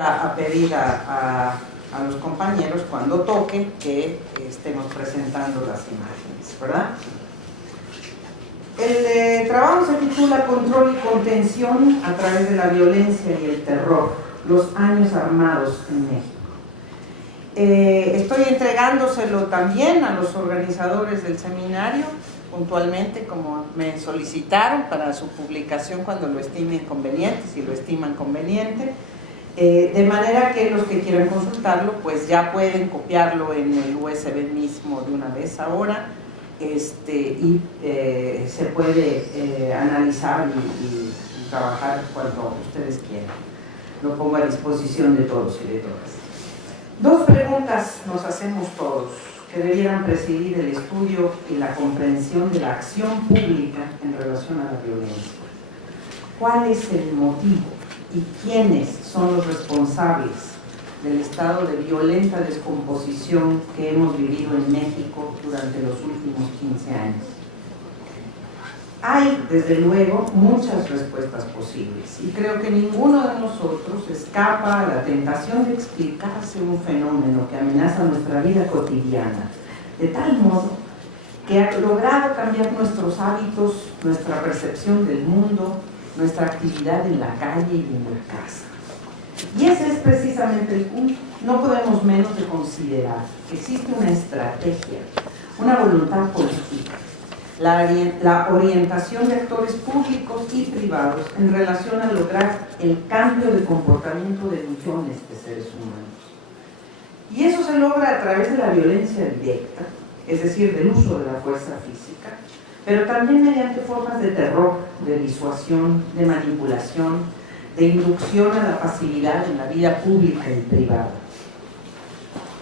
a pedir a los compañeros cuando toque que estemos presentando las imágenes, ¿verdad? El trabajo se titula Control y contención a través de la violencia y el terror, los años armados en México. Estoy entregándoselo también a los organizadores del seminario, puntualmente, como me solicitaron, para su publicación cuando lo estimen conveniente, si lo estiman conveniente. De manera que los que quieran consultarlo, pues ya pueden copiarlo en el USB mismo de una vez ahora, y se puede analizar y trabajar cuanto ustedes quieran. Lo pongo a disposición de todos y de todas. Dos preguntas nos hacemos todos que debieran presidir el estudio y la comprensión de la acción pública en relación a la violencia. ¿Cuál es el motivo y quiénes son los responsables del estado de violenta descomposición que hemos vivido en México durante los últimos 15 años? Hay, desde luego, muchas respuestas posibles y creo que ninguno de nosotros escapa a la tentación de explicarse un fenómeno que amenaza nuestra vida cotidiana, de tal modo que ha logrado cambiar nuestros hábitos, nuestra percepción del mundo, nuestra actividad en la calle y en la casa. Y ese es precisamente el punto. No podemos menos de considerar que existe una estrategia, una voluntad política, la orientación de actores públicos y privados en relación a lograr el cambio de comportamiento de millones de seres humanos. Y eso se logra a través de la violencia directa, es decir, del uso de la fuerza física, pero también mediante formas de terror, de disuasión, de manipulación, de inducción a la pasividad en la vida pública y privada.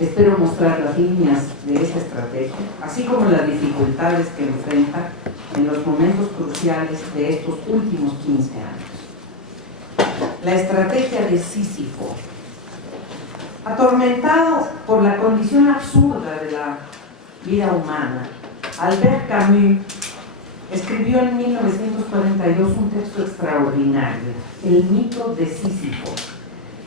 Espero mostrar las líneas de esa estrategia, así como las dificultades que enfrenta en los momentos cruciales de estos últimos 15 años. La estrategia de Sísifo. Atormentado por la condición absurda de la vida humana, Albert Camus escribió en 1942 un texto extraordinario, El mito de Sísifo,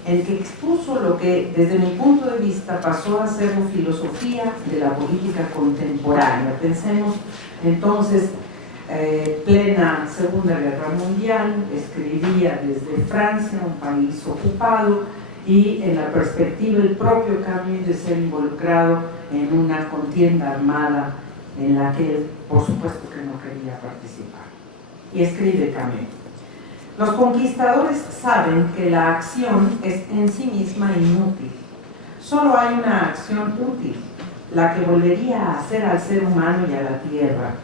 en que expuso lo que, desde mi punto de vista, pasó a ser la filosofía de la política contemporánea. Pensemos entonces, plena Segunda Guerra Mundial, escribía desde Francia, un país ocupado, y en la perspectiva del propio Camus de ser involucrado en una contienda armada en la que él, por supuesto, que no quería participar. Y escribe Camus: los conquistadores saben que la acción es en sí misma inútil. Solo hay una acción útil, la que volvería a hacer al ser humano y a la tierra.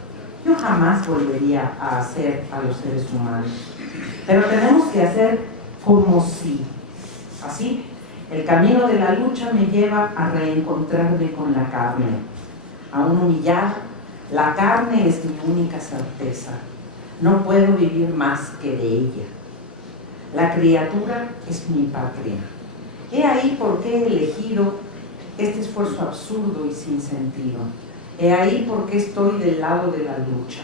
Yo jamás volvería a hacer a los seres humanos, pero tenemos que hacer como si. Así, el camino de la lucha me lleva a reencontrarme con la carne. Aún humillado, la carne es mi única certeza. No puedo vivir más que de ella. La criatura es mi patria. He ahí por qué he elegido este esfuerzo absurdo y sin sentido. He ahí por qué estoy del lado de la lucha.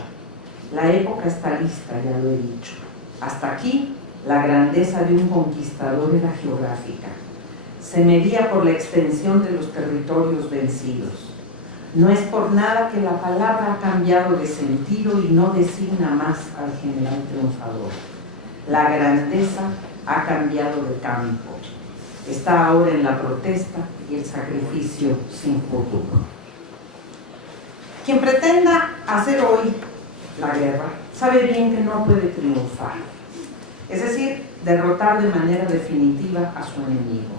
La época está lista, ya lo he dicho. Hasta aquí, la grandeza de un conquistador era geográfica. Se medía por la extensión de los territorios vencidos. No es por nada que la palabra ha cambiado de sentido y no designa más al general triunfador. La grandeza ha cambiado de campo. Está ahora en la protesta y el sacrificio sin futuro. Quien pretenda hacer hoy la guerra sabe bien que no puede triunfar, es decir, derrotar de manera definitiva a su enemigo.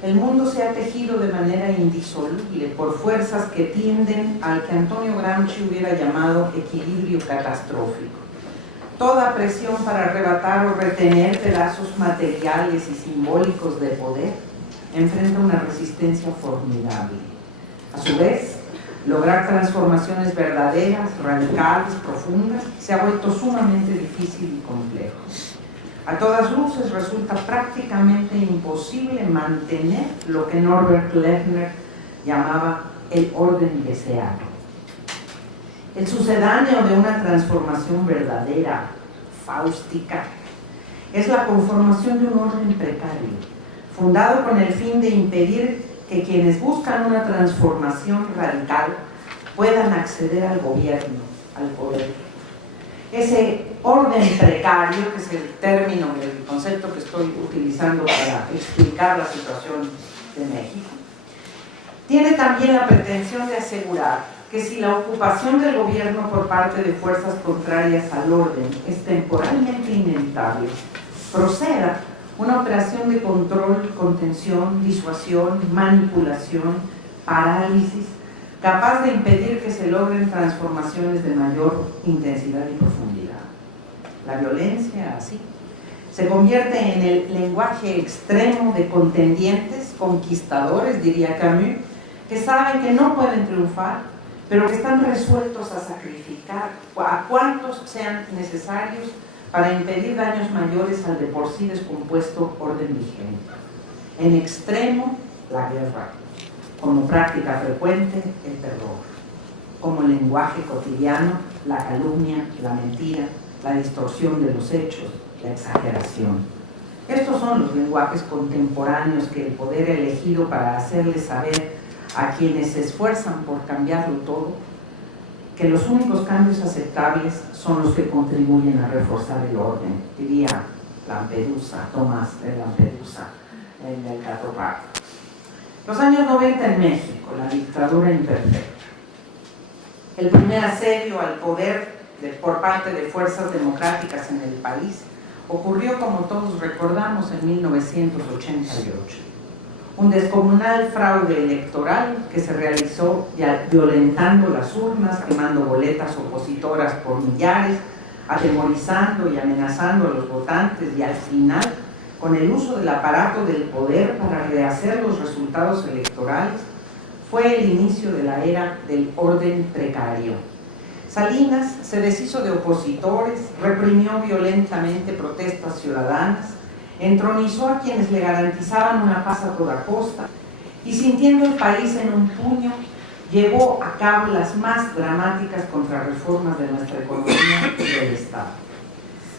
El mundo se ha tejido de manera indisoluble por fuerzas que tienden al que Antonio Gramsci hubiera llamado equilibrio catastrófico. Toda presión para arrebatar o retener pedazos materiales y simbólicos de poder enfrenta una resistencia formidable. A su vez, lograr transformaciones verdaderas, radicales, profundas, se ha vuelto sumamente difícil y complejo. A todas luces resulta prácticamente imposible mantener lo que Norbert Lerner llamaba el orden deseado. El sucedáneo de una transformación verdadera, fáustica, es la conformación de un orden precario, fundado con el fin de impedir que quienes buscan una transformación radical puedan acceder al gobierno, al poder. Ese orden precario, que es el término, el concepto que estoy utilizando para explicar la situación de México, tiene también la pretensión de asegurar que si la ocupación del gobierno por parte de fuerzas contrarias al orden es temporalmente inevitable, proceda una operación de control, contención, disuasión, manipulación, parálisis, capaz de impedir que se logren transformaciones de mayor intensidad y profundidad. La violencia, así, se convierte en el lenguaje extremo de contendientes, conquistadores, diría Camus, que saben que no pueden triunfar, pero que están resueltos a sacrificar a cuantos sean necesarios para impedir daños mayores al de por sí descompuesto orden vigente. En extremo, la guerra. Como práctica frecuente, el terror. Como lenguaje cotidiano, la calumnia, la mentira, la distorsión de los hechos, la exageración. Estos son los lenguajes contemporáneos que el poder ha elegido para hacerles saber a quienes se esfuerzan por cambiarlo todo, que los únicos cambios aceptables son los que contribuyen a reforzar el orden, diría Lampedusa, Tomás de Lampedusa, en el Catopacto. Los años 90 en México, la dictadura imperfecta. El primer asedio al poder por parte de fuerzas democráticas en el país ocurrió, como todos recordamos, en 1988. Un descomunal fraude electoral que se realizó ya violentando las urnas, quemando boletas opositoras por millares, atemorizando y amenazando a los votantes y al final, con el uso del aparato del poder para rehacer los resultados electorales, fue el inicio de la era del orden precario. Salinas se deshizo de opositores, reprimió violentamente protestas ciudadanas, entronizó a quienes le garantizaban una paz a toda costa y, sintiendo el país en un puño, llevó a cabo las más dramáticas contrarreformas de nuestra economía y del Estado.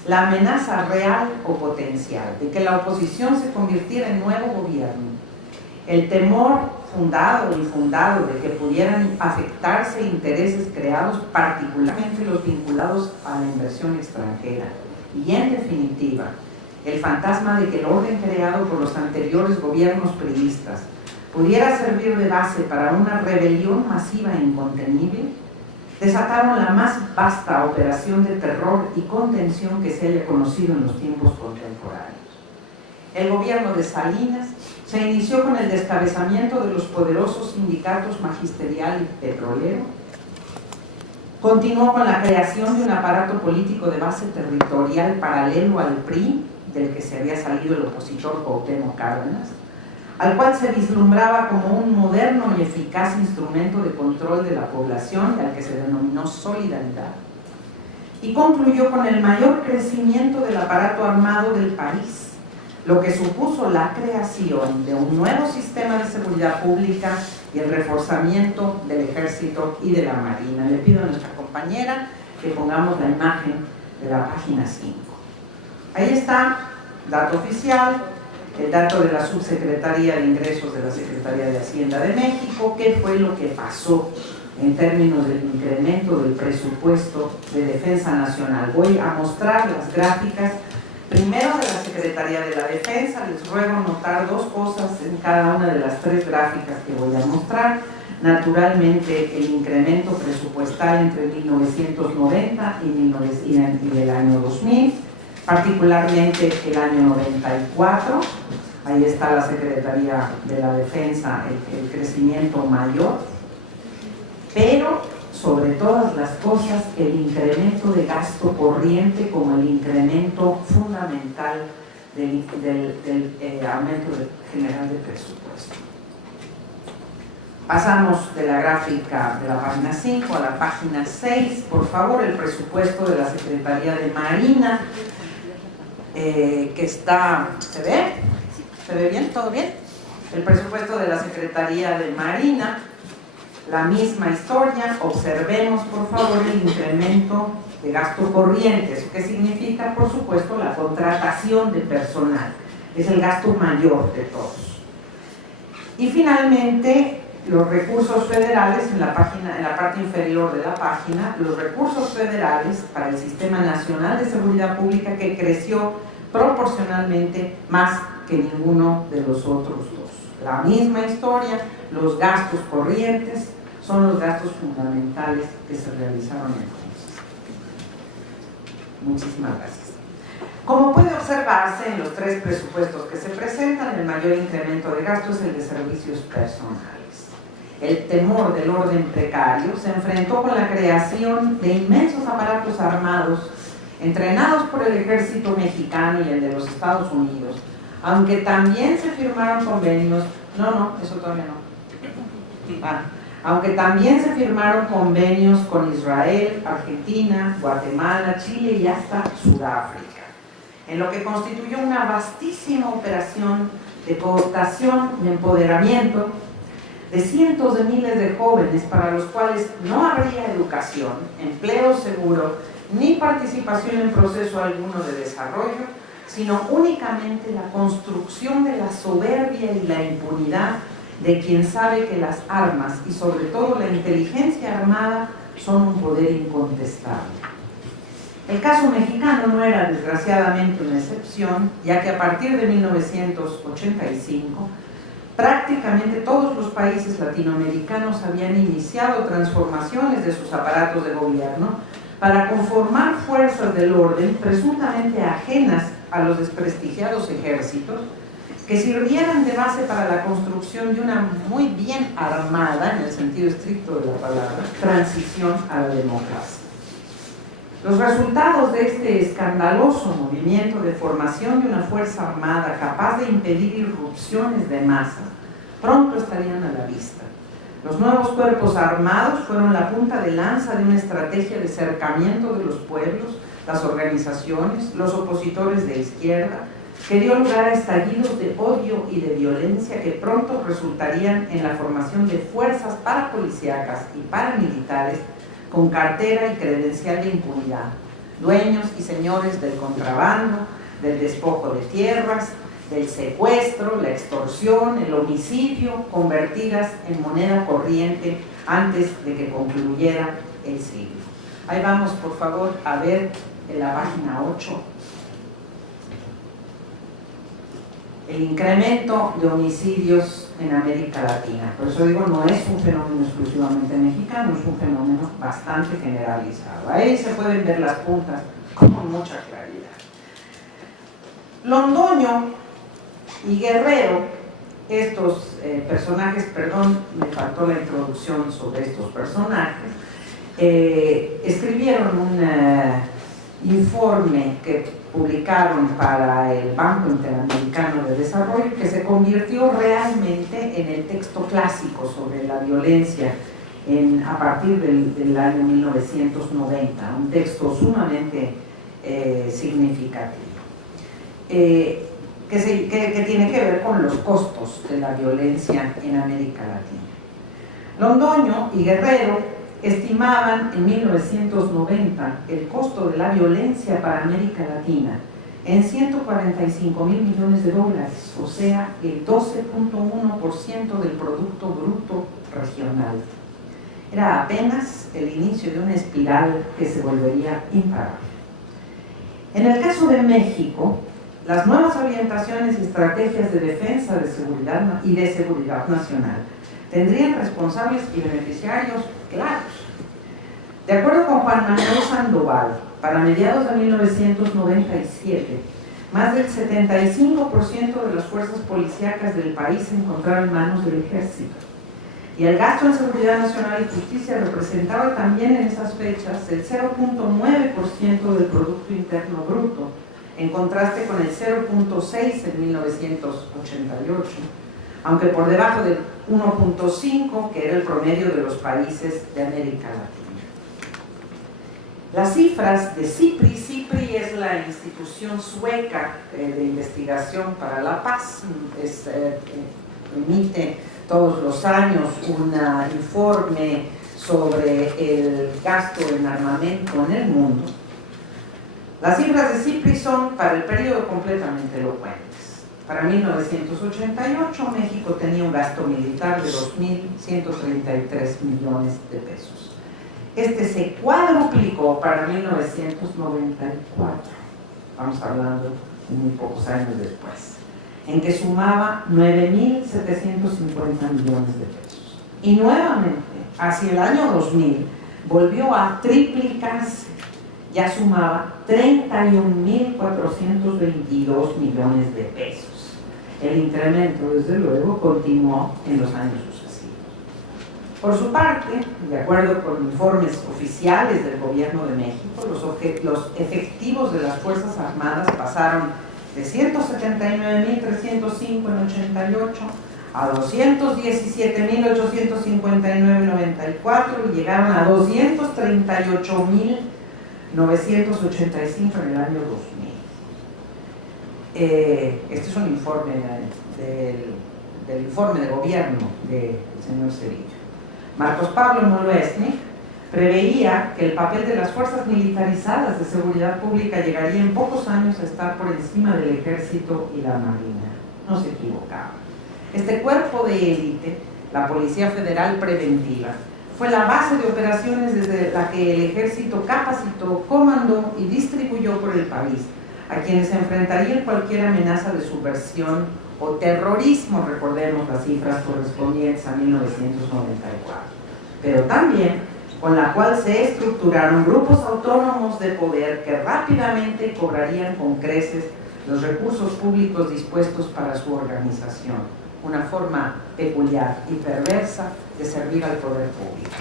La amenaza real o potencial de que la oposición se convirtiera en nuevo gobierno, el temor fundado o infundado de que pudieran afectarse intereses creados, particularmente los vinculados a la inversión extranjera, y en definitiva, el fantasma de que el orden creado por los anteriores gobiernos priistas pudiera servir de base para una rebelión masiva e incontenible, desataron la más vasta operación de terror y contención que se haya conocido en los tiempos contemporáneos. El gobierno de Salinas se inició con el descabezamiento de los poderosos sindicatos magisterial y petrolero, continuó con la creación de un aparato político de base territorial paralelo al PRI, del que se había salido el opositor Cuauhtémoc Cárdenas, al cual se vislumbraba como un moderno y eficaz instrumento de control de la población y al que se denominó Solidaridad, y concluyó con el mayor crecimiento del aparato armado del país, lo que supuso la creación de un nuevo sistema de seguridad pública y el reforzamiento del Ejército y de la Marina. Le pido a nuestra compañera que pongamos la imagen de la página 5. Ahí está, dato oficial, el dato de la Subsecretaría de Ingresos de la Secretaría de Hacienda de México, qué fue lo que pasó en términos del incremento del presupuesto de Defensa Nacional. Voy a mostrar las gráficas, primero de la Secretaría de la Defensa. Les ruego notar dos cosas en cada una de las tres gráficas que voy a mostrar. Naturalmente, el incremento presupuestal entre 1990 y el año 2000, particularmente el año 94, ahí está la Secretaría de la Defensa, el crecimiento mayor, pero sobre todas las cosas el incremento de gasto corriente como el incremento fundamental del aumento general del presupuesto. Pasamos de la gráfica de la página 5 a la página 6, por favor, el presupuesto de la Secretaría de Marina, que está, ¿se ve? ¿Se ve bien? ¿Todo bien? El presupuesto de la Secretaría de Marina, la misma historia. Observemos, por favor, el incremento de gasto corriente. ¿Eso qué significa? Por supuesto, la contratación de personal. es el gasto mayor de todos. Y finalmente, los recursos federales, en la parte inferior de la página, los recursos federales para el Sistema Nacional de Seguridad Pública, que creció proporcionalmente más que ninguno de los otros dos. La misma historia, los gastos corrientes son los gastos fundamentales que se realizaron entonces. Muchísimas gracias. Como puede observarse en los tres presupuestos que se presentan, el mayor incremento de gastos es el de servicios personales. El temor del orden precario se enfrentó con la creación de inmensos aparatos armados entrenados por el ejército mexicano y el de los Estados Unidos, aunque también se firmaron convenios, eso todavía no. Aunque también se firmaron convenios con Israel, Argentina, Guatemala, Chile y hasta Sudáfrica, en lo que constituyó una vastísima operación de cooptación y empoderamiento de cientos de miles de jóvenes para los cuales no habría educación, empleo seguro, ni participación en proceso alguno de desarrollo, sino únicamente la construcción de la soberbia y la impunidad de quien sabe que las armas y sobre todo la inteligencia armada son un poder incontestable. El caso mexicano no era desgraciadamente una excepción, ya que a partir de 1985 prácticamente todos los países latinoamericanos habían iniciado transformaciones de sus aparatos de gobierno para conformar fuerzas del orden presuntamente ajenas a los desprestigiados ejércitos, que sirvieran de base para la construcción de una muy bien armada, en el sentido estricto de la palabra, transición a la democracia. Los resultados de este escandaloso movimiento de formación de una fuerza armada capaz de impedir irrupciones de masa pronto estarían a la vista. Los nuevos cuerpos armados fueron la punta de lanza de una estrategia de cercamiento de los pueblos, las organizaciones, los opositores de izquierda, que dio lugar a estallidos de odio y de violencia que pronto resultarían en la formación de fuerzas parapolicíacas y paramilitares con cartera y credencial de impunidad, dueños y señores del contrabando, del despojo de tierras, del secuestro, la extorsión, el homicidio, convertidas en moneda corriente antes de que concluyera el siglo. Ahí vamos, por favor, a ver en la página 8 el incremento de homicidios en América Latina. Por eso digo, no es un fenómeno exclusivamente mexicano, es un fenómeno bastante generalizado. Ahí se pueden ver las puntas con mucha claridad. Londoño y Guerrero, estos personajes, perdón, me faltó la introducción sobre estos personajes, escribieron un informe que publicaron para el Banco Interamericano de Desarrollo, que se convirtió realmente en el texto clásico sobre la violencia a partir del año 1990, un texto sumamente significativo, que tiene que ver con los costos de la violencia en América Latina. Londoño y Guerrero estimaban en 1990 el costo de la violencia para América Latina en 145 mil millones de dólares, o sea, el 12.1% del Producto Bruto Regional. Era apenas el inicio de una espiral que se volvería imparable. En el caso de México, las nuevas orientaciones y estrategias de defensa de seguridad y de seguridad nacional tendrían responsables y beneficiarios claros. De acuerdo con Juan Manuel Sandoval, para mediados de 1997, más del 75% de las fuerzas policíacas del país se encontraban en manos del ejército. Y el gasto en seguridad nacional y justicia representaba también en esas fechas el 0.9% del Producto Interno Bruto, en contraste con el 0.6% en 1988, aunque por debajo del 1.5%, que era el promedio de los países de América Latina. Las cifras de CIPRI es la institución sueca de investigación para la paz, emite todos los años un informe sobre el gasto en armamento en el mundo. Las cifras de CIPRI son para el periodo completamente elocuentes. Para 1988 México tenía un gasto militar de 2.133 millones de pesos. Este se cuadruplicó para 1994, estamos hablando de muy pocos años después, en que sumaba 9.750 millones de pesos. Y nuevamente, hacia el año 2000, volvió a triplicarse, ya sumaba 31.422 millones de pesos. El incremento, desde luego, continuó en los años sucesivos. Por su parte, de acuerdo con informes oficiales del Gobierno de México, los efectivos de las Fuerzas Armadas pasaron de 179.305 en 88 a 217.859 en 94 y llegaron a 238.985 en el año 2000. Este es un informe del informe de gobierno del señor Cedillo. Marcos Pablo Moloesnik preveía que el papel de las fuerzas militarizadas de seguridad pública llegaría en pocos años a estar por encima del ejército y la marina. No se equivocaba. Este cuerpo de élite, la Policía Federal Preventiva, fue la base de operaciones desde la que el ejército capacitó, comandó y distribuyó por el país a quienes enfrentarían cualquier amenaza de subversión o terrorismo, recordemos las cifras correspondientes a 1994, pero también con la cual se estructuraron grupos autónomos de poder que rápidamente cobrarían con creces los recursos públicos dispuestos para su organización, una forma peculiar y perversa de servir al poder público.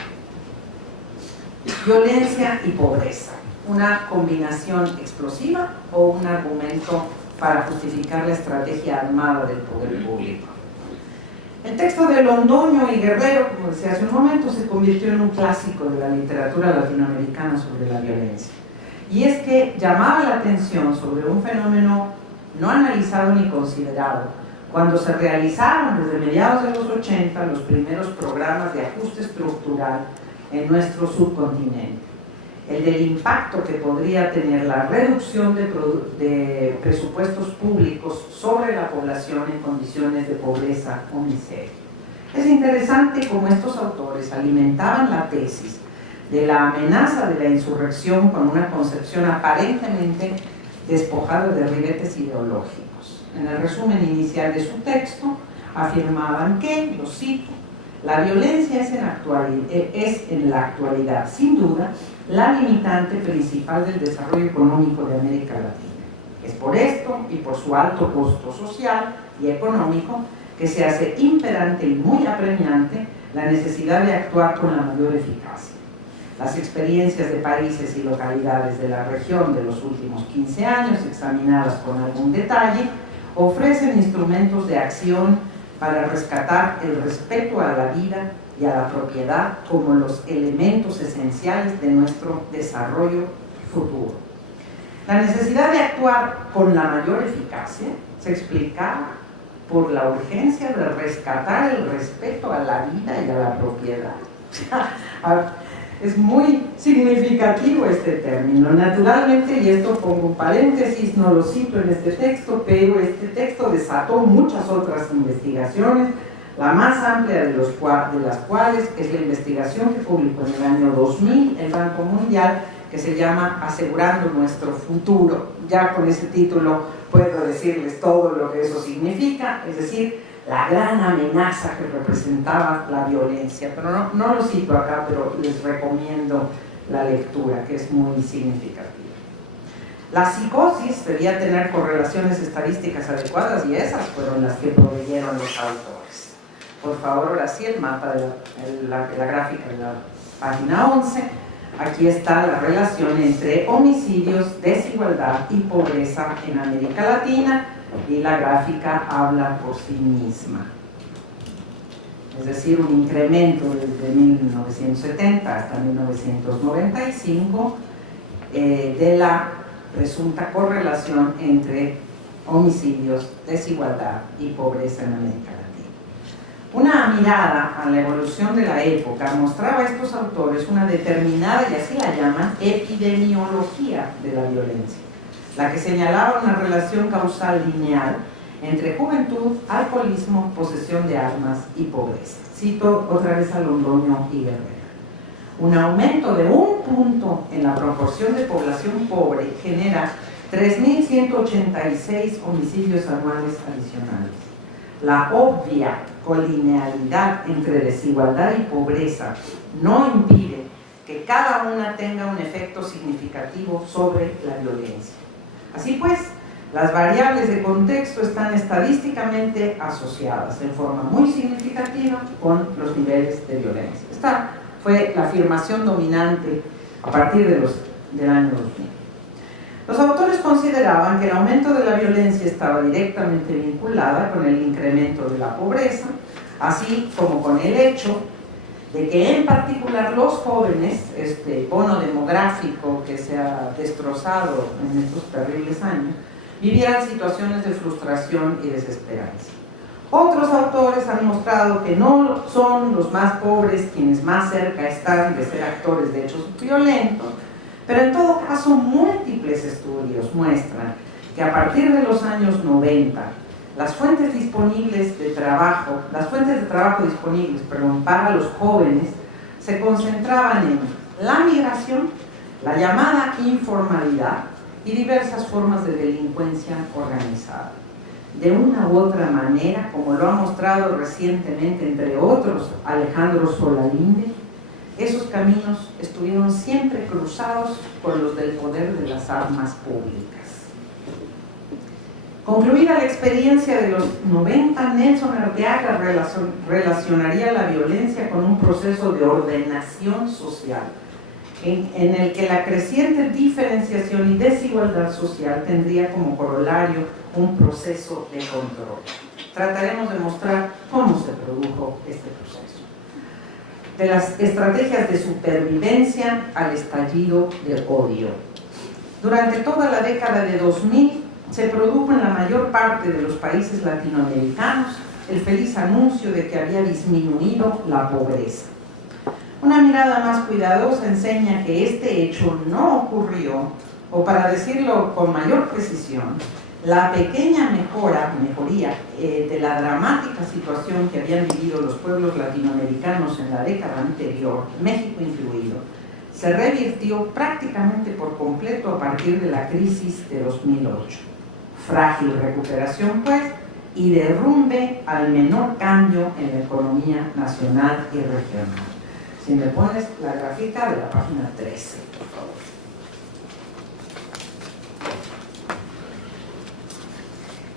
Violencia y pobreza, una combinación explosiva o un argumento para justificar la estrategia armada del poder público. El texto de Londoño y Guerrero, como decía hace un momento, se convirtió en un clásico de la literatura latinoamericana sobre la violencia. Y es que llamaba la atención sobre un fenómeno no analizado ni considerado cuando se realizaron desde mediados de los 80 los primeros programas de ajuste estructural en nuestro subcontinente. El del impacto que podría tener la reducción de presupuestos públicos sobre la población en condiciones de pobreza o miseria. Es interesante cómo estos autores alimentaban la tesis de la amenaza de la insurrección con una concepción aparentemente despojada de ribetes ideológicos. En el resumen inicial de su texto afirmaban que, lo cito, la violencia es en la actualidad, sin duda, la limitante principal del desarrollo económico de América Latina. Es por esto y por su alto costo social y económico que se hace imperante y muy apremiante la necesidad de actuar con la mayor eficacia. Las experiencias de países y localidades de la región de los últimos 15 años, examinadas con algún detalle, ofrecen instrumentos de acción para rescatar el respeto a la vida y a la propiedad como los elementos esenciales de nuestro desarrollo futuro. La necesidad de actuar con la mayor eficacia se explicaba por la urgencia de rescatar el respeto a la vida y a la propiedad. Es muy significativo este término. Naturalmente, y esto pongo un paréntesis, no lo cito en este texto, pero este texto desató muchas otras investigaciones, la más amplia de las cuales es la investigación que publicó en el año 2000 el Banco Mundial, que se llama Asegurando Nuestro Futuro. Ya con ese título puedo decirles todo lo que eso significa, es decir, la gran amenaza que representaba la violencia. Pero no lo cito acá, pero les recomiendo la lectura, que es muy significativa. La psicosis debía tener correlaciones estadísticas adecuadas y esas fueron las que proveyeron los autores. Por favor, ahora sí, el mapa de la gráfica de la página 11. Aquí está la relación entre homicidios, desigualdad y pobreza en América Latina, y la gráfica habla por sí misma. Es decir, un incremento desde 1970 hasta 1995 de la presunta correlación entre homicidios, desigualdad y pobreza en América Latina. Una mirada a la evolución de la época mostraba a estos autores una determinada, y así la llaman, epidemiología de la violencia, la que señalaba una relación causal lineal entre juventud, alcoholismo, posesión de armas y pobreza. Cito otra vez a Londoño y Guerrero. Un aumento de 1 punto en la proporción de población pobre genera 3.186 homicidios anuales adicionales. La obvia colinealidad entre desigualdad y pobreza no impide que cada una tenga un efecto significativo sobre la violencia. Así pues, las variables de contexto están estadísticamente asociadas en forma muy significativa con los niveles de violencia. Esta fue la afirmación dominante a partir del año 2000. Los autores consideraban que el aumento de la violencia estaba directamente vinculada con el incremento de la pobreza, así como con el hecho de que en particular los jóvenes, este bono demográfico que se ha destrozado en estos terribles años, vivieran situaciones de frustración y desesperanza. Otros autores han mostrado que no son los más pobres quienes más cerca están de ser actores de hechos violentos, pero en todo caso múltiples estudios muestran que a partir de los años 90 las fuentes de trabajo disponibles para los jóvenes se concentraban en la migración, la llamada informalidad y diversas formas de delincuencia organizada. De una u otra manera, como lo ha mostrado recientemente, entre otros, Alejandro Solalinde, esos caminos estuvieron siempre cruzados por los del poder de las armas públicas. Concluida la experiencia de los 90, Nelson Arteaga relacionaría la violencia con un proceso de ordenación social, en el que la creciente diferenciación y desigualdad social tendría como corolario un proceso de control. Trataremos de mostrar cómo se produjo este proceso. De las estrategias de supervivencia al estallido de odio. Durante toda la década de 2000 se produjo en la mayor parte de los países latinoamericanos el feliz anuncio de que había disminuido la pobreza. Una mirada más cuidadosa enseña que este hecho no ocurrió, o para decirlo con mayor precisión, la pequeña mejoría de la dramática situación que habían vivido los pueblos latinoamericanos en la década anterior, México incluido, se revirtió prácticamente por completo a partir de la crisis de 2008. Frágil recuperación, pues, y derrumbe al menor cambio en la economía nacional y regional. Si me pones la gráfica de la página 13, por favor.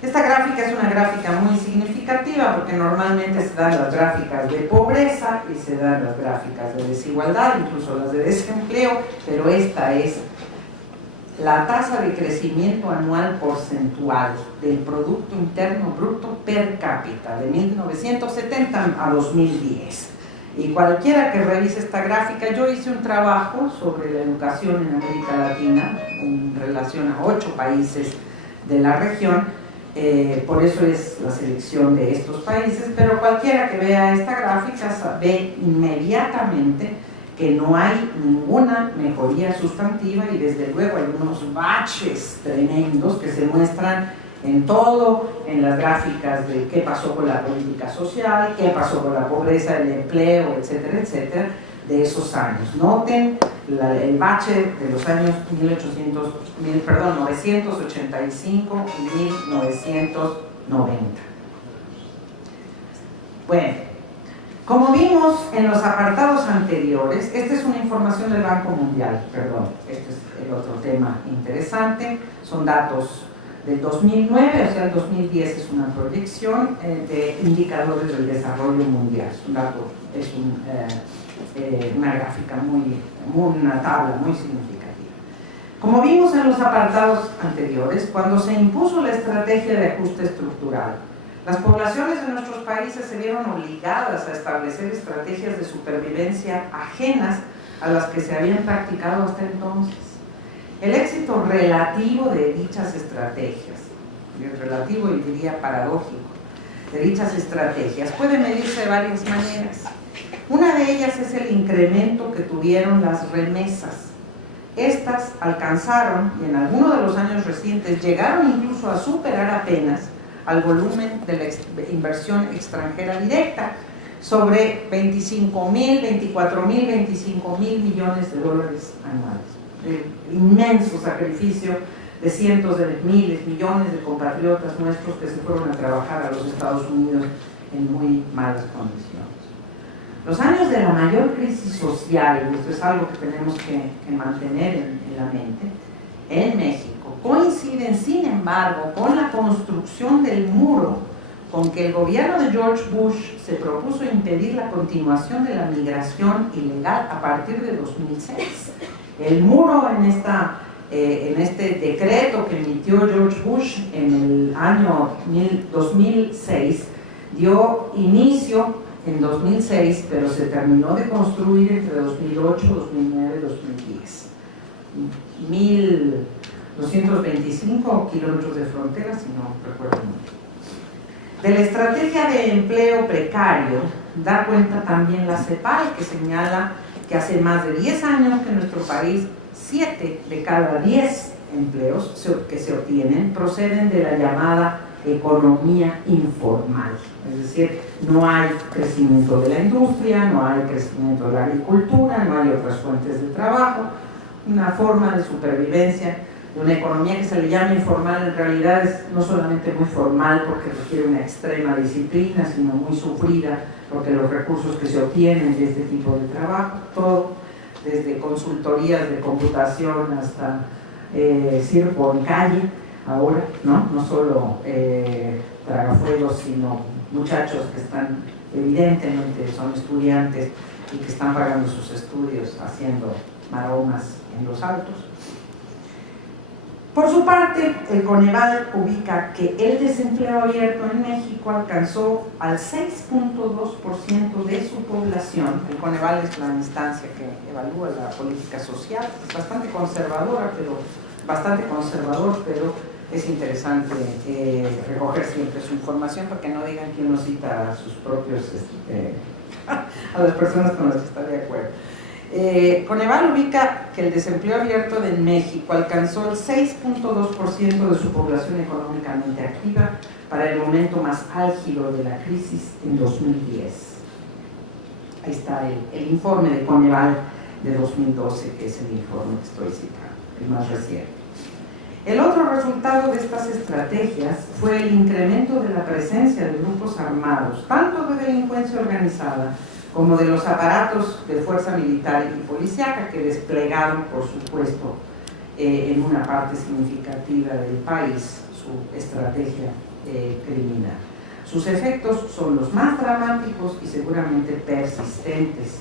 Esta gráfica es una gráfica muy significativa porque normalmente se dan las gráficas de pobreza y se dan las gráficas de desigualdad, incluso las de desempleo, pero esta es la tasa de crecimiento anual porcentual del Producto Interno Bruto per cápita de 1970 a 2010. Y cualquiera que revise esta gráfica, yo hice un trabajo sobre la educación en América Latina en relación a 8 países de la región, por eso es la selección de estos países, pero cualquiera que vea esta gráfica ve inmediatamente que no hay ninguna mejoría sustantiva y desde luego hay unos baches tremendos que se muestran en todo, en las gráficas de qué pasó con la política social, qué pasó con la pobreza, el empleo, etcétera, etcétera, de esos años. Noten el bache de los años 985 y 1990. Bueno, como vimos en los apartados anteriores, esta es una información del Banco Mundial, este es el otro tema interesante, son datos del 2009, o sea, el 2010 es una proyección de indicadores del desarrollo mundial, es un dato, una gráfica una tabla muy significativa. Como vimos en los apartados anteriores, cuando se impuso la estrategia de ajuste estructural, las poblaciones de nuestros países se vieron obligadas a establecer estrategias de supervivencia ajenas a las que se habían practicado hasta entonces. El éxito relativo de dichas estrategias, relativo y diría paradójico, de dichas estrategias puede medirse de varias maneras. Una de ellas es el incremento que tuvieron las remesas. Estas alcanzaron, y en algunos de los años recientes llegaron incluso a superar apenas al volumen de la inversión extranjera directa, sobre 24 mil, 25 mil millones de dólares anuales. El inmenso sacrificio de cientos de miles, millones de compatriotas nuestros que se fueron a trabajar a los Estados Unidos en muy malas condiciones. Los años de la mayor crisis social, y esto es algo que tenemos que mantener en la mente, en México, coinciden sin embargo con la construcción del muro con que el gobierno de George Bush se propuso impedir la continuación de la migración ilegal a partir de 2006. El muro en este decreto que emitió George Bush en el año 2006 dio inicio en 2006, pero se terminó de construir entre 2008, 2009 y 2010. 1.225 kilómetros de frontera, si no recuerdo mucho. De la estrategia de empleo precario da cuenta también la CEPAL, que señala que hace más de 10 años que en nuestro país 7 de cada 10 empleos que se obtienen proceden de la llamada economía informal. Es decir, no hay crecimiento de la industria, no hay crecimiento de la agricultura, no hay otras fuentes de trabajo, una forma de supervivencia de una economía que se le llama informal. En realidad es no solamente muy formal porque requiere una extrema disciplina, sino muy sufrida porque los recursos que se obtienen de este tipo de trabajo, todo desde consultorías de computación hasta circo en calle, ahora, no solo tragafuegos, sino muchachos que están, evidentemente son estudiantes y que están pagando sus estudios haciendo maromas en los altos. Por su parte, el Coneval ubica que el desempleo abierto en México alcanzó al 6.2% de su población. El Coneval es la instancia que evalúa la política social, es bastante conservador, pero es interesante recoger siempre su información para que no digan que uno cita a sus propios, a las personas con las que está de acuerdo. Coneval ubica que el desempleo abierto de México alcanzó el 6.2% de su población económicamente activa para el momento más álgido de la crisis en 2010. Ahí está el informe de Coneval de 2012, que es el informe que estoy citando, el más reciente. El otro resultado de estas estrategias fue el incremento de la presencia de grupos armados, tanto de delincuencia organizada como de los aparatos de fuerza militar y policíaca que desplegaron, por supuesto, en una parte significativa del país su estrategia criminal. Sus efectos son los más dramáticos y seguramente persistentes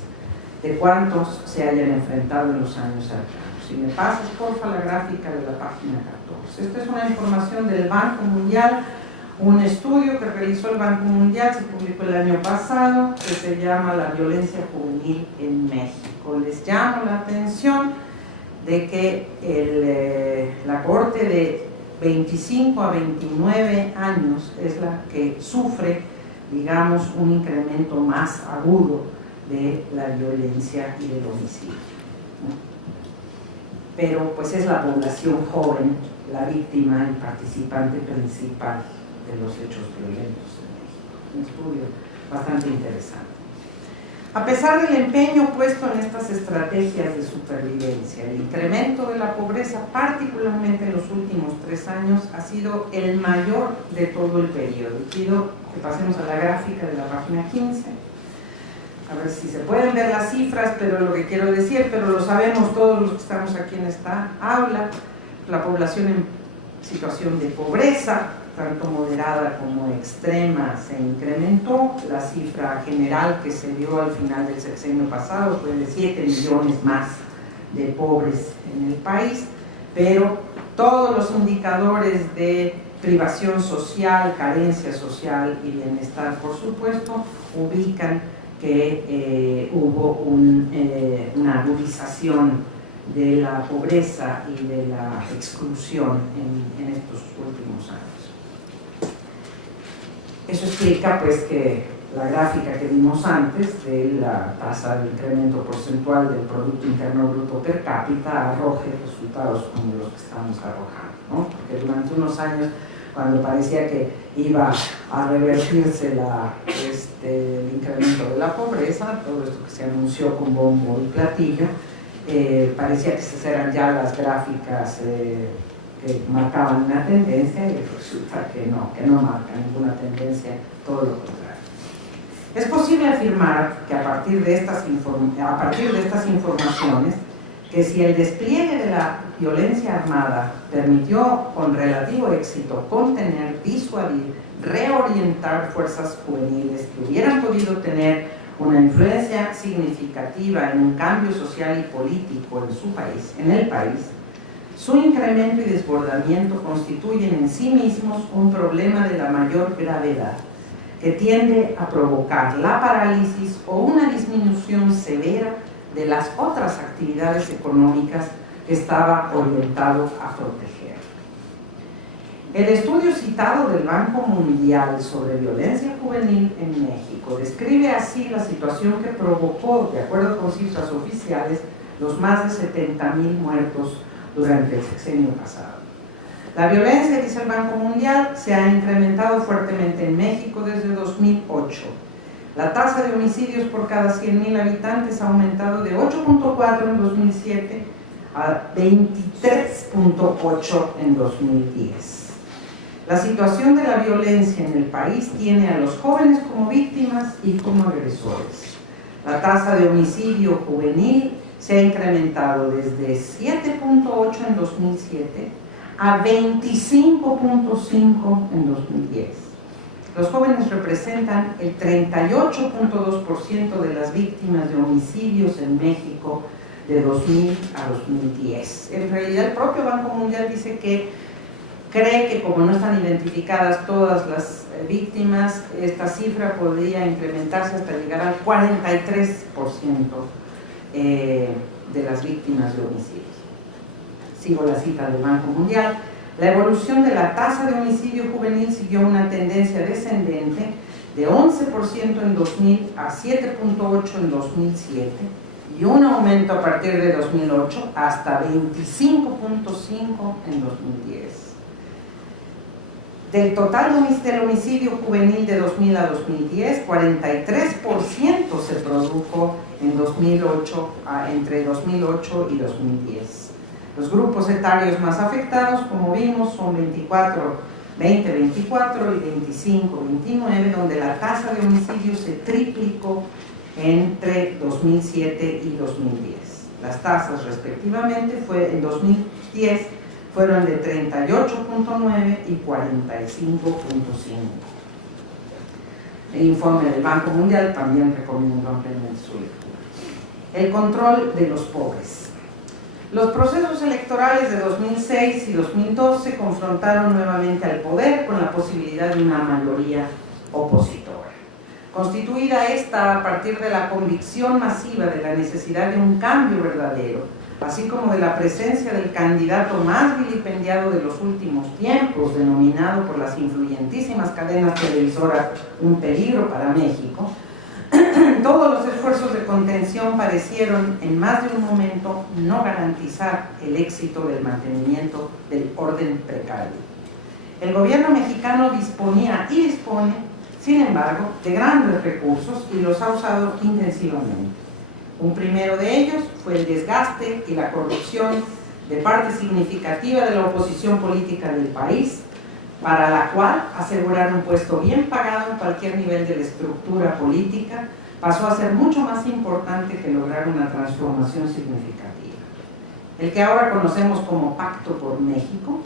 de cuantos se hayan enfrentado en los años cercanos. Si me pasas, porfa, la gráfica de la página 14. Esta es una información del Banco Mundial, un estudio que realizó el Banco Mundial, se publicó el año pasado, que se llama La violencia juvenil en México. Les llamo la atención de que la cohorte de 25 a 29 años es la que sufre, digamos, un incremento más agudo de la violencia y del homicidio, ¿no? Pero pues es la población joven la víctima y participante principal de los hechos violentos en México. Un estudio bastante interesante. A pesar del empeño puesto en estas estrategias de supervivencia, el incremento de la pobreza, particularmente en los últimos 3 años, ha sido el mayor de todo el periodo. Pido que pasemos a la gráfica de la página 15. A ver si se pueden ver las cifras, pero lo que quiero decir, pero lo sabemos todos los que estamos aquí en esta aula, la población en situación de pobreza, tanto moderada como extrema, se incrementó. La cifra general que se dio al final del sexenio pasado fue de 7 millones más de pobres en el país, pero todos los indicadores de privación social, carencia social y bienestar, por supuesto, ubican que hubo una agudización de la pobreza y de la exclusión en estos últimos años. Eso explica pues que la gráfica que vimos antes de la tasa de incremento porcentual del Producto Interno Bruto per cápita arroje resultados como los que estamos arrojando, ¿no? Porque durante unos años cuando parecía que iba a revertirse el incremento de la pobreza, todo esto que se anunció con bombo y platillo, parecía que esas eran ya las gráficas que marcaban una tendencia, y resulta que no marcan ninguna tendencia, todo lo contrario. Es posible afirmar que a partir de estas informaciones, que si el despliegue de la violencia armada permitió con relativo éxito contener, disuadir, reorientar fuerzas juveniles que hubieran podido tener una influencia significativa en un cambio social y político en el país, su incremento y desbordamiento constituyen en sí mismos un problema de la mayor gravedad, que tiende a provocar la parálisis o una disminución severa de las otras actividades económicas que estaba orientado a proteger. El estudio citado del Banco Mundial sobre violencia juvenil en México describe así la situación que provocó, de acuerdo con cifras oficiales, los más de 70,000 muertos durante el sexenio pasado. La violencia, dice el Banco Mundial, se ha incrementado fuertemente en México desde 2008. La tasa de homicidios por cada 100,000 habitantes ha aumentado de 8.4 en 2007 a 23.8 en 2010. La situación de la violencia en el país tiene a los jóvenes como víctimas y como agresores. La tasa de homicidio juvenil se ha incrementado desde 7.8 en 2007 a 25.5 en 2010. Los jóvenes representan el 38.2% de las víctimas de homicidios en México de 2000 a 2010. En realidad, el propio Banco Mundial dice que cree que como no están identificadas todas las víctimas, esta cifra podría incrementarse hasta llegar al 43% de las víctimas de homicidios. Sigo la cita del Banco Mundial. La evolución de la tasa de homicidio juvenil siguió una tendencia descendente de 11% en 2000 a 7.8 en 2007 y un aumento a partir de 2008 hasta 25.5 en 2010. Del total del homicidio juvenil de 2000 a 2010, 43% se produjo en 2008, entre 2008 y 2010. Los grupos etarios más afectados, como vimos, son 20-24 y 25-29, donde la tasa de homicidios se triplicó entre 2007 y 2010. Las tasas, respectivamente, en 2010 fueron de 38.9 y 45.5. El informe del Banco Mundial también recomiendo ampliamente su lectura. El control de los pobres. Los procesos electorales de 2006 y 2012 confrontaron nuevamente al poder con la posibilidad de una mayoría opositora. Constituida esta a partir de la convicción masiva de la necesidad de un cambio verdadero, así como de la presencia del candidato más vilipendiado de los últimos tiempos, denominado por las influyentísimas cadenas televisoras un peligro para México, todos los esfuerzos de contención parecieron en más de un momento no garantizar el éxito del mantenimiento del orden precario. El gobierno mexicano disponía y dispone, sin embargo, de grandes recursos y los ha usado intensivamente. Un primero de ellos fue el desgaste y la corrupción de parte significativa de la oposición política del país, para la cual asegurar un puesto bien pagado en cualquier nivel de la estructura política pasó a ser mucho más importante que lograr una transformación significativa. El que ahora conocemos como Pacto por México,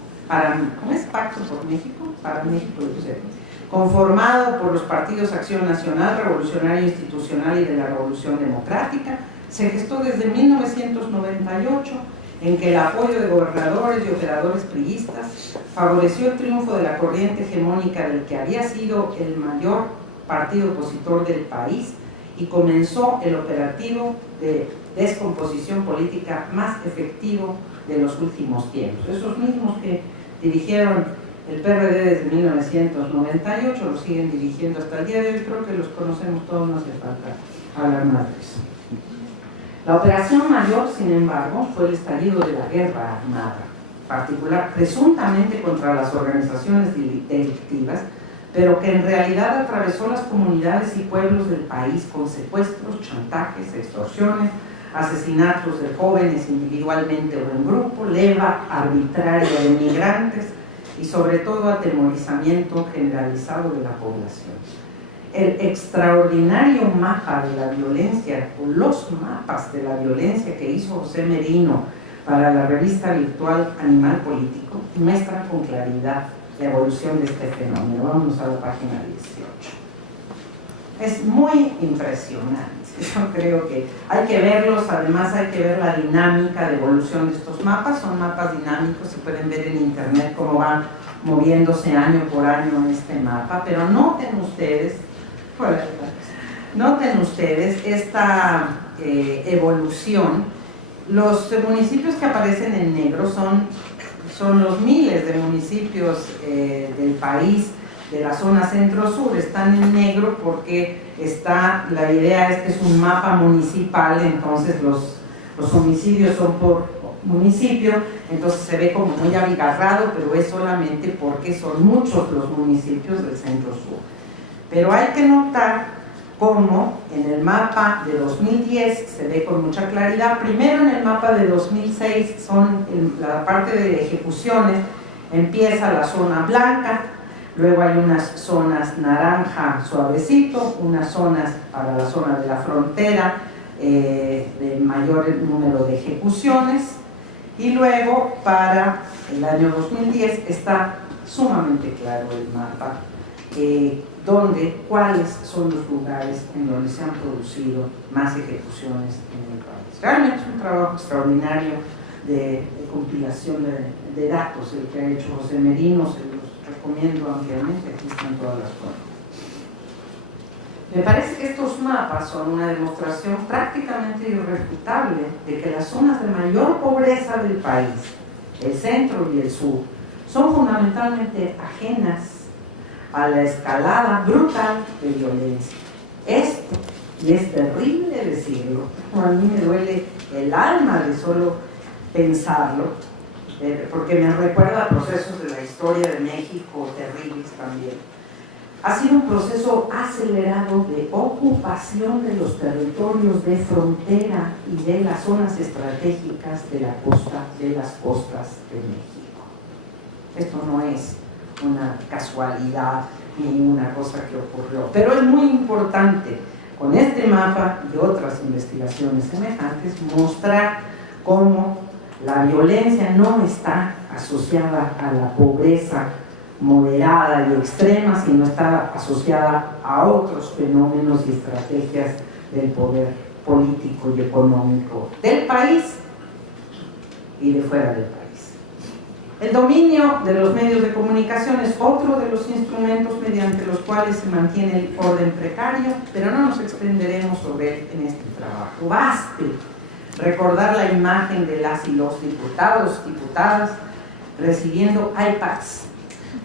¿cómo es Pacto por México? Para México, yo sé, conformado por los partidos Acción Nacional, Revolucionario Institucional y de la Revolución Democrática, se gestó desde 1998, en que el apoyo de gobernadores y operadores priistas favoreció el triunfo de la corriente hegemónica del que había sido el mayor partido opositor del país y comenzó el operativo de descomposición política más efectivo de los últimos tiempos. Esos mismos que dirigieron el PRD desde 1998 lo siguen dirigiendo hasta el día de hoy. Creo que los conocemos todos, no hace falta hablar más de eso. La operación mayor, sin embargo, fue el estallido de la guerra armada. particular, presuntamente contra las organizaciones delictivas, pero que en realidad atravesó las comunidades y pueblos del país con secuestros, chantajes, extorsiones, asesinatos de jóvenes individualmente o en grupo, leva arbitraria de migrantes y sobre todo atemorizamiento generalizado de la población. El extraordinario mapa de la violencia, o los mapas de la violencia que hizo José Merino para la revista virtual Animal Político, muestran con claridad la evolución de este fenómeno. Vamos a la página 18. Es muy impresionante. Yo creo que hay que verlos, además hay que ver la dinámica de evolución de estos mapas. Son mapas dinámicos, se pueden ver en internet cómo van moviéndose año por año este mapa, pero noten ustedes esta evolución. Los municipios que aparecen en negro son los miles de municipios del país, de la zona centro-sur. Están en negro porque la idea es que es un mapa municipal, entonces los homicidios son por municipio, entonces se ve como muy abigarrado, pero es solamente porque son muchos los municipios del centro-sur. Pero hay que notar cómo en el mapa de 2010 se ve con mucha claridad. Primero, en el mapa de 2006, la parte de ejecuciones, empieza la zona blanca, luego hay unas zonas naranja suavecito, unas zonas para la zona de la frontera de mayor número de ejecuciones, y luego para el año 2010 está sumamente claro el mapa, cuáles son los lugares en donde se han producido más ejecuciones en el país. Realmente es un trabajo extraordinario de compilación de datos el que ha hecho José Merino, se los recomiendo ampliamente, aquí están todas las fuentes. Me parece que estos mapas son una demostración prácticamente irrefutable de que las zonas de mayor pobreza del país, el centro y el sur, son fundamentalmente ajenas a la escalada brutal de violencia. Esto, y es terrible decirlo, a mí me duele el alma de solo pensarlo, porque me recuerda a procesos de la historia de México terribles también. Ha sido un proceso acelerado de ocupación de los territorios de frontera y de las zonas estratégicas de las costas de México. Esto no es una casualidad ni una cosa que ocurrió, pero es muy importante con este mapa y otras investigaciones semejantes mostrar cómo la violencia no está asociada a la pobreza moderada y extrema, sino está asociada a otros fenómenos y estrategias del poder político y económico del país y de fuera del país. El dominio de los medios de comunicación es otro de los instrumentos mediante los cuales se mantiene el orden precario, pero no nos extenderemos sobre él en este trabajo. Baste recordar la imagen de las y los diputados, diputadas, recibiendo iPads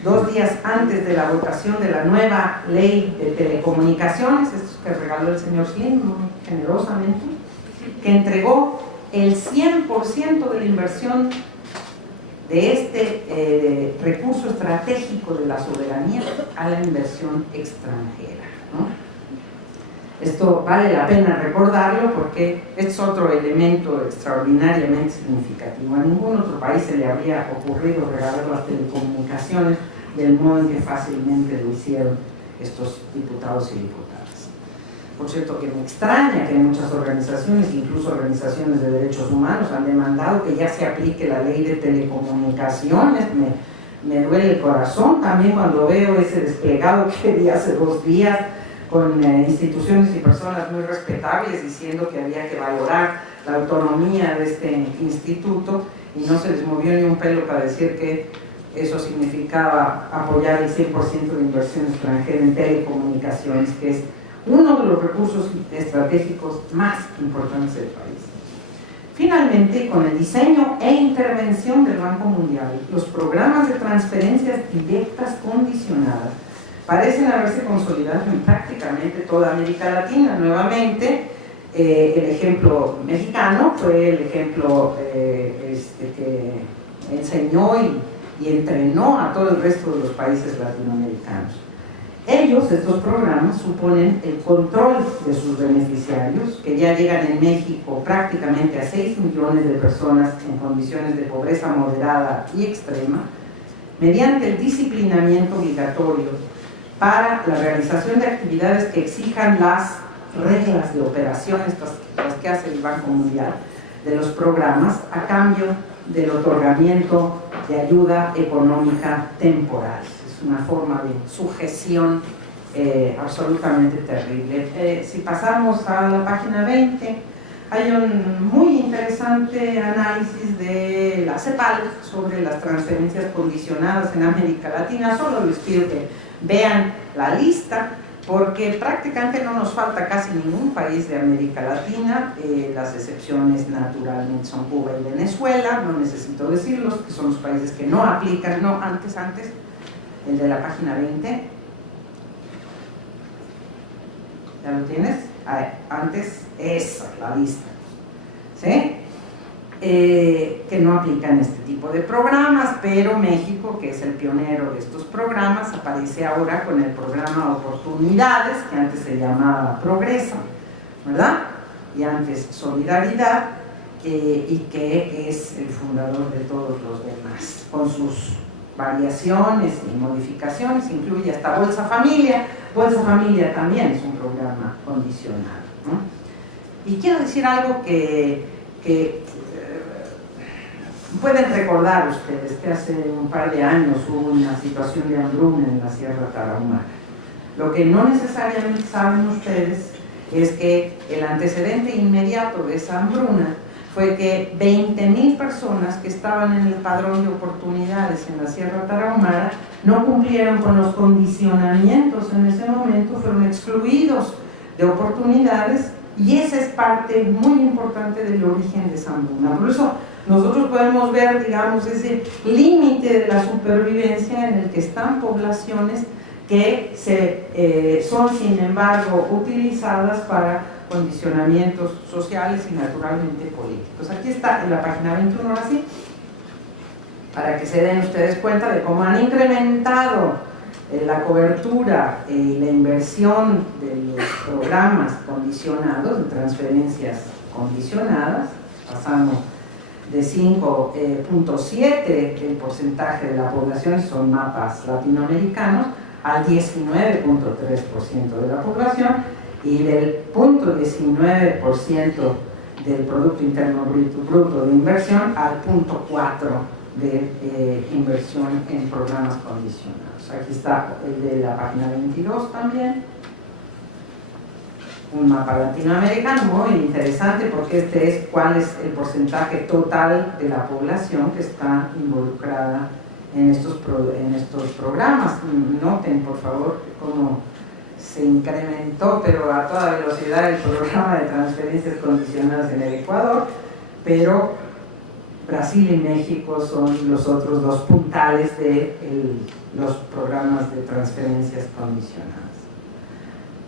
2 días antes de la votación de la nueva ley de telecomunicaciones, estos que regaló el señor Slim muy generosamente, que entregó el 100% de la inversión de este recurso estratégico de la soberanía a la inversión extranjera, ¿no? Esto vale la pena recordarlo porque es otro elemento extraordinariamente significativo. A ningún otro país se le habría ocurrido regalar las telecomunicaciones del modo en que fácilmente lo hicieron estos diputados y diputadas. Por cierto, que me extraña que muchas organizaciones, incluso organizaciones de derechos humanos, han demandado que ya se aplique la ley de telecomunicaciones. Me duele el corazón también cuando veo ese desplegado que vi hace 2 días con instituciones y personas muy respetables diciendo que había que valorar la autonomía de este instituto, y no se les movió ni un pelo para decir que eso significaba apoyar el 100% de inversión extranjera en telecomunicaciones, que es uno de los recursos estratégicos más importantes del país. Finalmente, con el diseño e intervención del Banco Mundial, los programas de transferencias directas condicionadas parecen haberse consolidado en prácticamente toda América Latina. Nuevamente, el ejemplo mexicano fue el ejemplo que enseñó y entrenó a todo el resto de los países latinoamericanos. Ellos, estos programas, suponen el control de sus beneficiarios, que ya llegan en México prácticamente a 6 millones de personas en condiciones de pobreza moderada y extrema, mediante el disciplinamiento obligatorio para la realización de actividades que exijan las reglas de operación, las que hace el Banco Mundial, de los programas, a cambio del otorgamiento de ayuda económica temporal. Es una forma de sujeción absolutamente terrible. Si pasamos a la página 20, hay un muy interesante análisis de la CEPAL sobre las transferencias condicionadas en América Latina. Solo les pido que vean la lista, porque prácticamente no nos falta casi ningún país de América Latina. Las excepciones naturalmente son Cuba y Venezuela, no necesito decirlos, que son los países que no aplican. No, antes, el de la página 20. ¿Ya lo tienes? Antes, esa, la lista. ¿Sí? Que no aplican este tipo de programas, pero México, que es el pionero de estos programas, aparece ahora con el programa Oportunidades, que antes se llamaba Progresa, ¿verdad? Y antes Solidaridad, y que es el fundador de todos los demás, con sus variaciones y modificaciones, incluye hasta Bolsa Familia. Bolsa Familia también es un programa condicionado, ¿no? Y quiero decir algo que pueden recordar ustedes que hace un par de años hubo una situación de hambruna en la Sierra Tarahumara. Lo que no necesariamente saben ustedes es que el antecedente inmediato de esa hambruna fue que 20,000 personas que estaban en el padrón de oportunidades en la Sierra Tarahumara no cumplieron con los condicionamientos en ese momento, fueron excluidos de oportunidades, y esa es parte muy importante del origen de esa hambruna. Por eso nosotros podemos ver, digamos, ese límite de la supervivencia en el que están poblaciones que son, sin embargo, utilizadas para condicionamientos sociales y naturalmente políticos. Aquí está en la página 21, ahora sí, para que se den ustedes cuenta de cómo han incrementado la cobertura y la inversión de los programas condicionados, de transferencias condicionadas, pasando de 5.7 el porcentaje de la población, son mapas latinoamericanos, al 19.3% de la población, y del 0.19% del Producto Interno Bruto de inversión al 0.4% de inversión en programas condicionados. Aquí está el de la página 22 también, un mapa latinoamericano muy interesante, porque este es cuál es el porcentaje total de la población que está involucrada en estos programas. Noten por favor cómo se incrementó, pero a toda velocidad, el programa de transferencias condicionadas en el Ecuador, pero Brasil y México son los otros dos puntales de los programas de transferencias condicionadas.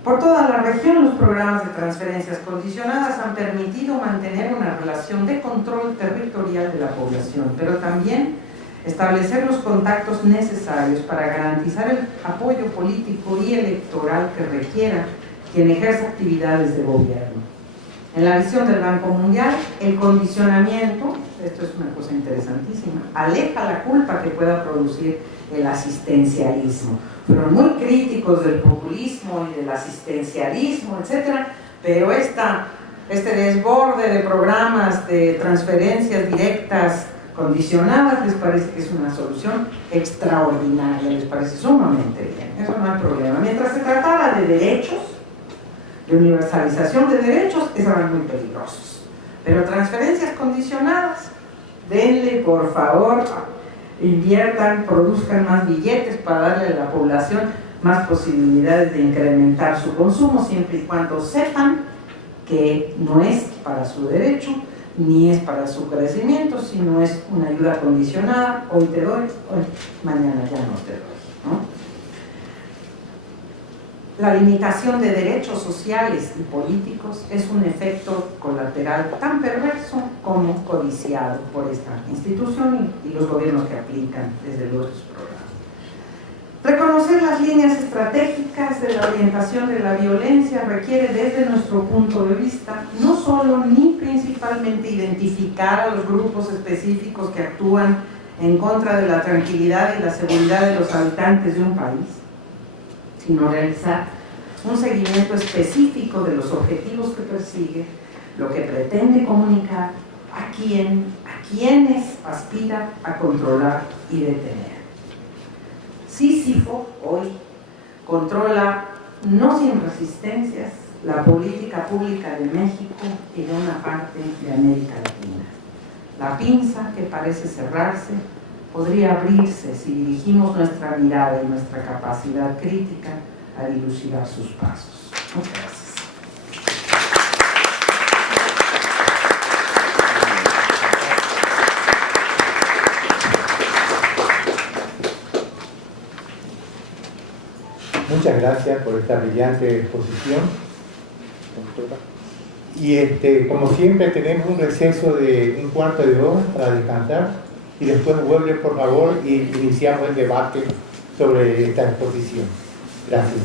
Por toda la región, los programas de transferencias condicionadas han permitido mantener una relación de control territorial de la población, pero también establecer los contactos necesarios para garantizar el apoyo político y electoral que requiera quien ejerza actividades de gobierno. En la visión del Banco Mundial, el condicionamiento, esto es una cosa interesantísima, aleja la culpa que pueda producir el asistencialismo. Fueron muy críticos del populismo y del asistencialismo, etc., pero este desborde de programas de transferencias directas condicionadas les parece que es una solución extraordinaria, les parece sumamente bien, eso no hay problema. Mientras se tratara de derechos, de universalización de derechos, esos eran muy peligrosos, pero transferencias condicionadas, denle por favor, inviertan, produzcan más billetes para darle a la población más posibilidades de incrementar su consumo, siempre y cuando sepan que no es para su derecho ni es para su crecimiento, sino es una ayuda condicionada. Hoy te doy, hoy, mañana ya no te doy, ¿no? La limitación de derechos sociales y políticos es un efecto colateral tan perverso como codiciado por esta institución y los gobiernos que aplican desde luego sus programas. Reconocer las líneas estratégicas de la orientación de la violencia requiere, desde nuestro punto de vista, no solo ni principalmente identificar a los grupos específicos que actúan en contra de la tranquilidad y la seguridad de los habitantes de un país, sino realizar un seguimiento específico de los objetivos que persigue, lo que pretende comunicar, a quienes aspira a controlar y detener. Sísifo hoy controla, no sin resistencias, la política pública de México y de una parte de América Latina. La pinza que parece cerrarse podría abrirse si dirigimos nuestra mirada y nuestra capacidad crítica a dilucidar sus pasos. Muchas gracias. Muchas gracias por esta brillante exposición. Y como siempre tenemos un receso de un cuarto de hora para descansar y después vuelve por favor y iniciamos el debate sobre esta exposición. Gracias.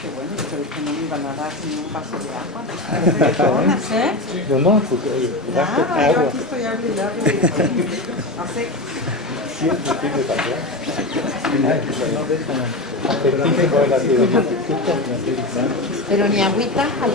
Qué bueno, yo creo que no me iban a dar ni un vaso de agua. No, porque yo aquí estoy obligado a hacer. Pero Pero ni agüita, Alfredo.